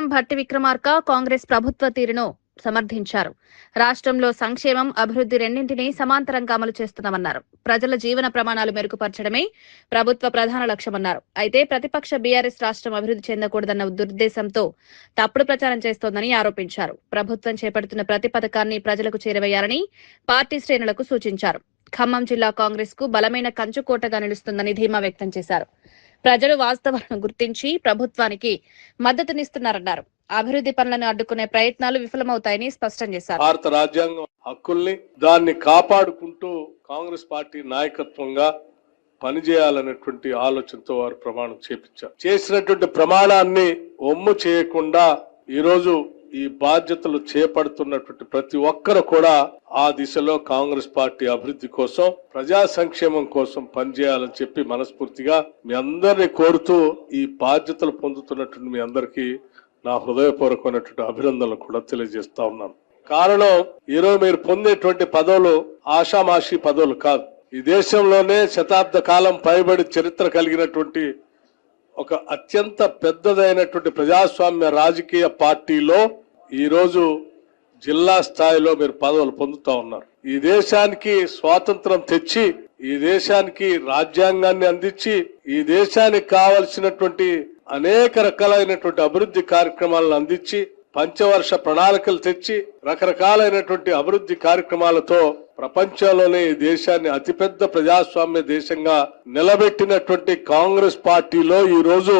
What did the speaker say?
CM Bhatti Vikramarka Congress ప్రభుత్వ తీరును సమర్థించారు. రాష్ట్రంలో సంక్షేమం, అభివృద్ధి రెండింటినీ సమాంతరంగా అమలు చేస్తున్నామన్నారు. ప్రజల జీవన ప్రమాణాలు మెరుగుపరచడమే ప్రభుత్వ ప్రధాన లక్ష్యమన్నారు. అయితే ప్రతిపక్ష బీఆర్ఎస్ రాష్ట్రం అభివృద్ధి చెందకూడదన్న దురుద్దేశంతో తప్పుడు ప్రచారం చేస్తోందని ఆరోపించారు. ప్రభుత్వం చేపడుతున్న ప్రతి పథకాన్ని ప్రజలకు చేరవేయాలని పార్టీ శ్రేణులకు సూచించారు. ఖమ్మం జిల్లా కాంగ్రెస్ కు బలమైన కంచుకోటగా నిలుస్తుందని ధీమా వ్యక్తం చేశారు. ప్రజలు వాస్తవాలను గుర్తించి ప్రభుత్వానికి మద్దతునిస్తున్నారన్నారు. అభివృద్ధి పనులను అడ్డుకునే ప్రయత్నాలు విఫలమవుతాయని స్పష్టం చేశారు. భారత రాజ్యాంగం హక్కుల్ని దాన్ని కాపాడుకుంటూ కాంగ్రెస్ పార్టీ నాయకత్వంగా పనిచేయాలనేటువంటి ఆలోచనతో వారు ప్రమాణం చేపించారు. చేసినటువంటి ప్రమాణాన్ని ఒమ్ము చేయకుండా ఈరోజు ఈ బాధ్యతలు చేపడుతున్నటువంటి ప్రతి ఒక్కరు కూడా ఆ దిశలో కాంగ్రెస్ పార్టీ అభివృద్ధి కోసం, ప్రజా సంక్షేమం కోసం పనిచేయాలని చెప్పి మనస్ఫూర్తిగా మీ అందరినీ కోరుతూ ఈ బాధ్యతలు పొందుతున్నటువంటి మీ అందరికీ నా హృదయపూర్వకమైనటువంటి అభినందనలు కూడా తెలియజేస్తా ఉన్నాను. కారణం, ఈరోజు మీరు పొందేటువంటి పదవులు ఆషామాషి పదవులు కాదు. ఈ దేశంలోనే శతాబ్ద కాలం పైబడి చరిత్ర కలిగినటువంటి ఒక అత్యంత పెద్దదైనటువంటి ప్రజాస్వామ్య రాజకీయ పార్టీలో ఈరోజు జిల్లా స్థాయిలో మీరు పదవులు పొందుతా ఉన్నారు. ఈ దేశానికి స్వాతంత్రం తెచ్చి, ఈ దేశానికి రాజ్యాంగాన్ని అందించి, ఈ దేశానికి కావలసినటువంటి అనేక రకాలైనటువంటి అభివృద్ధి కార్యక్రమాలను అందించి, పంచవర్ష ప్రణాళికలు తెచ్చి, రకరకాలైనటువంటి అభివృద్ధి కార్యక్రమాలతో ప్రపంచంలోనే ఈ దేశాన్ని అతిపెద్ద ప్రజాస్వామ్య దేశంగా నిలబెట్టినటువంటి కాంగ్రెస్ పార్టీలో ఈ రోజు